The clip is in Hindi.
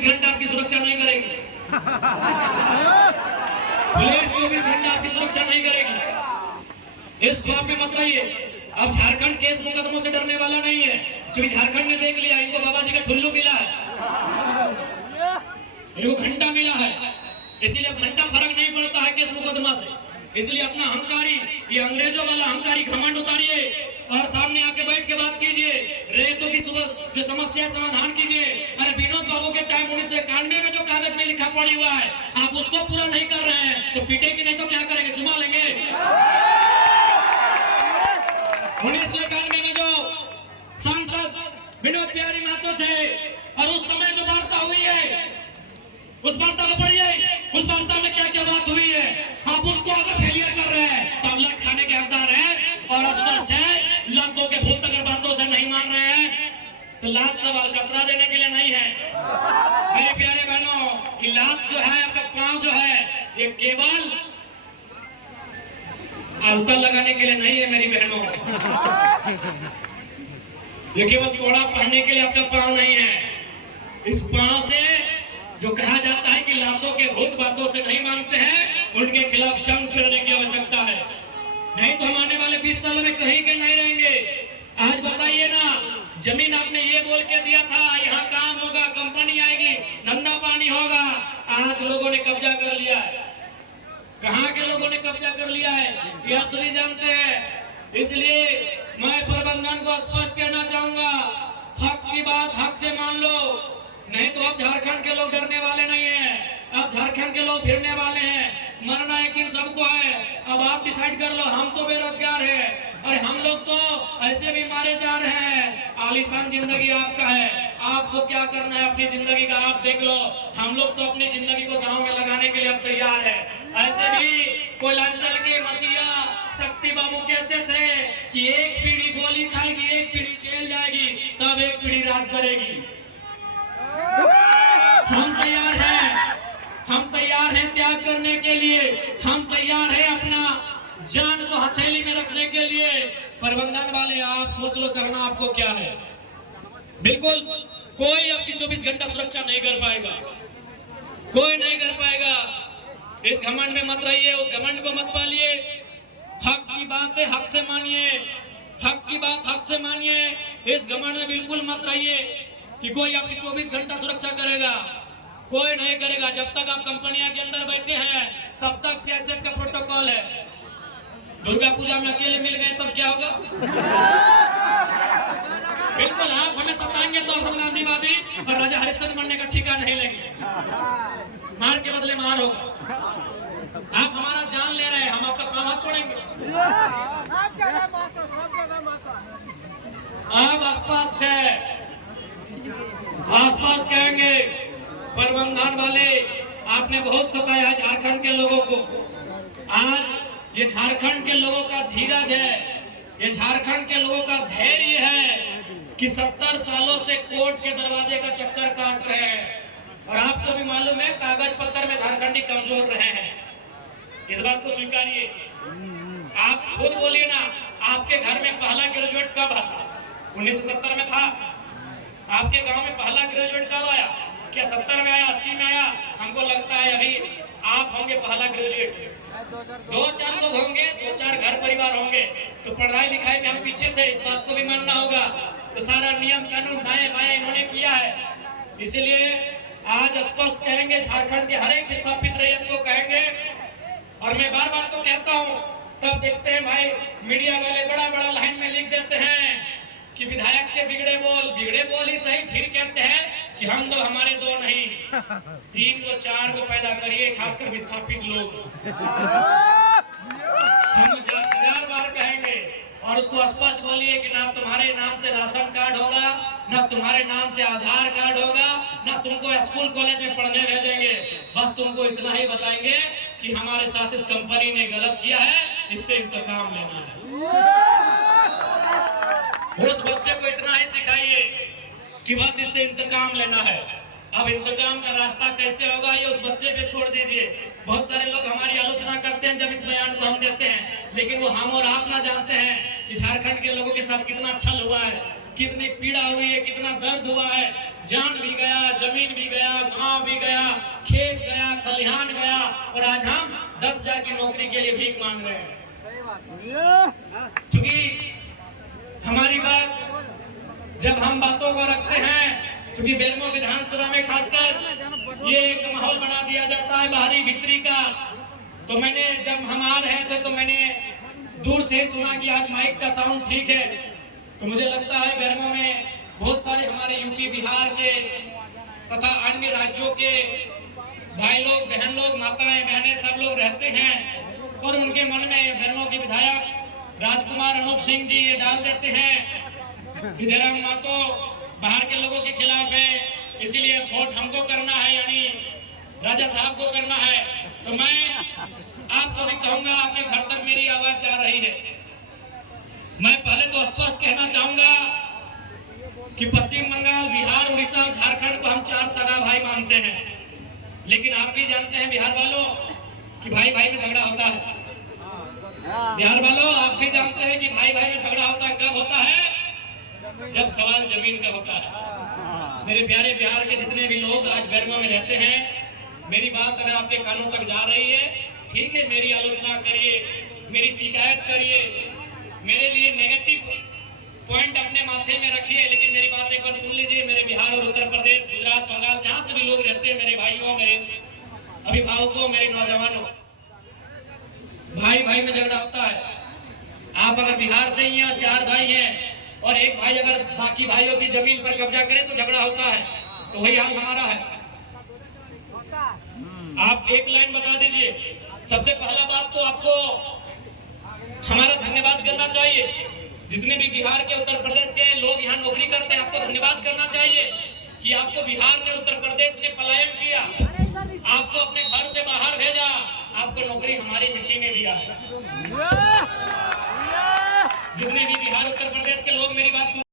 घंटा आपकी सुरक्षा नहीं करेगी। पुलिस 24 घंटा आपकी सुरक्षा नहीं करेगी। इस ख्वाब में मत रहिए। अब झारखंड केस मुकदमों से डरने वाला नहीं है, क्योंकि झारखंड ने देख लिया, इनको बाबा जी का ठुल्लू मिला है, इनको घंटा मिला है, इसीलिए घंटा फर्क नहीं पड़ता है केस मुकदमा से। इसलिए अपना अहंकारी, ये अंग्रेजों वाला अहंकारी घमंड उतारिए और सामने आके बैठ के बात कीजिए। रेतों की जो समस्या समाधान कीजिए। अरे विनोद बाबू के टाइम 1991 में जो कागज में लिखा पड़ी हुआ है, आप उसको पूरा नहीं कर रहे हैं तो पीटेंगे, नहीं तो क्या करेंगे, चुमा लेंगे। 1991 में जो सांसद विनोद बिहारी महतो थे और उस समय जो वार्ता हुई है, उस वार्ता को पढ़िए, उस वार्ता में क्या क्या बात हुई है। आप उसको अगर फेलियर कर रहे हैं तो आप लात खाने के हकदार हैं। और स्पष्ट है, लातों के भूत अगर बातों से नहीं मान रहे हैं तो लात सब अलकतरा देने के लिए नहीं है। मेरे प्यारे बहनों, ये लात जो है, आपका पांव जो है, ये केवल अलता लगाने के लिए नहीं है मेरी बहनों। ये केवल तोड़ा पहनने के लिए आपका पांव नहीं है। इस पांव से जो कहा जाता है कि लातों के भूत बातों से नहीं मानते हैं, उनके खिलाफ जंग छेड़ने की आवश्यकता है। नहीं तो हम आने वाले 20 सालों में कहीं के नहीं रहेंगे। आज बताइए ना, जमीन आपने ये बोल के दिया था यहाँ काम होगा, कंपनी आएगी, धंधा पानी होगा, आज लोगों ने कब्जा कर लिया है। कहाँ के लोगों ने कब्जा कर लिया है ये आप सभी जानते हैं। इसलिए मैं प्रबंधन को स्पष्ट कहना चाहूंगा, हक की बात हक से मान लो, नहीं तो अब झारखंड के लोग डरने वाले नहीं हैं। अब झारखंड के लोग फिरने वाले हैं। मरना एक दिन सबको है। अब आप डिसाइड कर लो, हम तो बेरोजगार हैं, अरे हम लोग तो ऐसे भी मारे जा रहे हैं। आलीशान जिंदगी आपका है, आपको क्या करना है अपनी जिंदगी का आप देख लो। हम लोग तो अपनी जिंदगी को दांव में लगाने के लिए अब तैयार है। ऐसे भी कोयलांचल के मसीहा शक्ति बाबू कहते थे कि एक पीढ़ी गोली खाएगी, एक पीढ़ी जेल जाएगी, तब एक पीढ़ी राज करेगी। हम तैयार हैं, हम तैयार हैं त्याग करने के लिए, हम तैयार हैं अपना जान को हथेली में रखने के लिए। प्रबंधन वाले आप सोच लो करना आपको क्या है। बिल्कुल कोई आपकी 24 घंटा सुरक्षा नहीं कर पाएगा, कोई नहीं कर पाएगा। इस घमंड में मत रहिए, उस घमंड को मत पालिए। हक की बात है, हक से मानिए, हक की बात हक से मानिए। इस घमंड में बिल्कुल मत रहिए कि कोई आपकी 24 घंटा सुरक्षा करेगा, कोई नहीं करेगा। जब तक आप कंपनियां के अंदर बैठे हैं तब तक सीआईएसएफ का प्रोटोकॉल है। दुर्गा पूजा में अकेले मिल गए तब क्या होगा? बिल्कुल आप हमें सताएंगे तो अब हम गांधीवादी और राजा हरिश्चंद्र बनने का ठेका नहीं लेंगे। मार के बदले मार होगा। आप हमारा जान ले रहे हैं, हम आपका पांव हाथ तोड़ेंगे। अब स्पष्ट है, आसपास कहेंगे प्रबंधन वाले आपने बहुत सताया है झारखंड के लोगों को। आज ये झारखंड के लोगों का धीरज है, ये झारखंड के लोगों का धैर्य है कि 70 सालों से कोर्ट के दरवाजे का चक्कर काट रहे हैं। और आपको भी मालूम है कागज पत्थर में झारखंडी कमजोर रहे हैं, इस बात को स्वीकारिए। आप खुद बोलिए ना, आपके घर में पहला ग्रेजुएट कब था? 1970 में था। आपके गांव में पहला ग्रेजुएट कब आया? क्या 70 में आया, 80 में आया? हमको लगता है अभी आप होंगे पहला ग्रेजुएट। 2-4 लोग होंगे, 2-4 घर परिवार होंगे। तो पढ़ाई लिखाई में हम पीछे थे, इस बात को भी मानना होगा। तो सारा नियम कानून दाएं बाएं इन्होंने किया है। इसलिए आज स्पष्ट कहेंगे, झारखंड के हर एक विस्थापित रैयत को कहेंगे। और मैं बार बार तो कहता हूँ, तब देखते हैं भाई मीडिया वाले बड़ा बड़ा लाइन में लिख देते हैं कि विधायक के बिगड़े बोल ही सही, फिर कहते हैं कि हम दो हमारे दो नहीं, 3 को 4 को पैदा करिए, खासकर विस्थापित लोग। हम 1000 बार कहेंगे और उसको स्पष्ट बोलिए कि ना तुम्हारे नाम से राशन कार्ड होगा, ना तुम्हारे नाम से आधार कार्ड होगा, ना तुमको स्कूल कॉलेज में पढ़ने भेजेंगे। बस तुमको इतना ही बताएंगे कि हमारे साथ इस कंपनी ने गलत किया है, इससे इंतकाम लेना है। उस बच्चे को इतना ही सिखाइए कि बस इससे इंतकाम लेना है। अब इंतकाम का रास्ता कैसे होगा ये उस बच्चे पे छोड़ दीजिए। बहुत सारे लोग हमारी आलोचना करते हैं जब इस बयान को हम देते हैं, लेकिन वो हम और आप ना जानते हैं कि झारखंड के लोगों के साथ कितना छल हुआ है, कितनी पीड़ा हुई है, कितना दर्द हुआ है। जान भी गया, जमीन भी गया, सरकार की नौकरी के लिए भीख मांग रहे हैं। क्योंकि हमारी बात जब हम बातों को रखते हैं, क्योंकि बेरमो विधानसभा में खासकर ये एक माहौल बना दिया जाता है बाहरी भीतरी का। तो मैंने जब हम आ रहे थे तो मैंने दूर से सुना कि आज माइक का साउंड ठीक है। तो मुझे लगता है बेरमो में बहुत सारे हमारे यूपी बिहार के तथा अन्य राज्यों के भाई लोग, बहन लोग, माताएं बहनें सब लोग रहते हैं और उनके मन में बेरमो के विधायक राजकुमार अनूप सिंह जी ये डाल देते हैं कि जयराम मातो बाहर के लोगों के खिलाफ है, इसीलिए वोट हमको करना है, यानी राजा साहब को करना है। तो मैं आपको भी कहूंगा, आपके घर तक मेरी आवाज जा रही है। मैं पहले तो स्पष्ट कहना चाहूंगा कि पश्चिम बंगाल, बिहार, उड़ीसा और झारखंड को हम 4 सगा भाई मानते हैं, लेकिन आप भी जानते हैं बिहार वालों कि भाई भाई में झगड़ा होता है। बिहार वालों आप भी जानते हैं कि भाई भाई में झगड़ा होता है। कब होता है? जब सवाल जमीन का होता है। मेरे प्यारे बिहार के जितने भी लोग आज बेरमो में रहते हैं, मेरी बात अगर आपके कानों तक जा रही है, ठीक है, मेरी आलोचना करिए, मेरी शिकायत करिए, मेरे लिए नेगेटिव पॉइंट अपने माथे में रखिए, लेकिन मेरी बात एक बार सुन लीजिए। मेरे बिहार और उत्तर प्रदेश, गुजरात, बंगाल, जहां से भी लोग रहते हैं, मेरे भाइयों, मेरे अभिभावकों, मेरे नौजवानों, भाई भाई में झगड़ा होता है। आप अगर बिहार से ही हैं और 4 भाई हैं और एक भाई अगर बाकी भाइयों की जमीन पर कब्जा करे तो झगड़ा होता है। तो वही हाल हमारा है। आप एक लाइन बता दीजिए। सबसे पहला बात तो आपको हमारा धन्यवाद करना चाहिए। जितने भी बिहार के, उत्तर प्रदेश के लोग यहाँ नौकरी करते हैं, आपको धन्यवाद करना चाहिए कि आपको बिहार ने, उत्तर प्रदेश ने पलायन किया, आपको अपने घर से बाहर भेजा, आपको नौकरी हमारी मिट्टी में दिया है। जितने भी बिहार, उत्तर प्रदेश के लोग मेरी बात सुन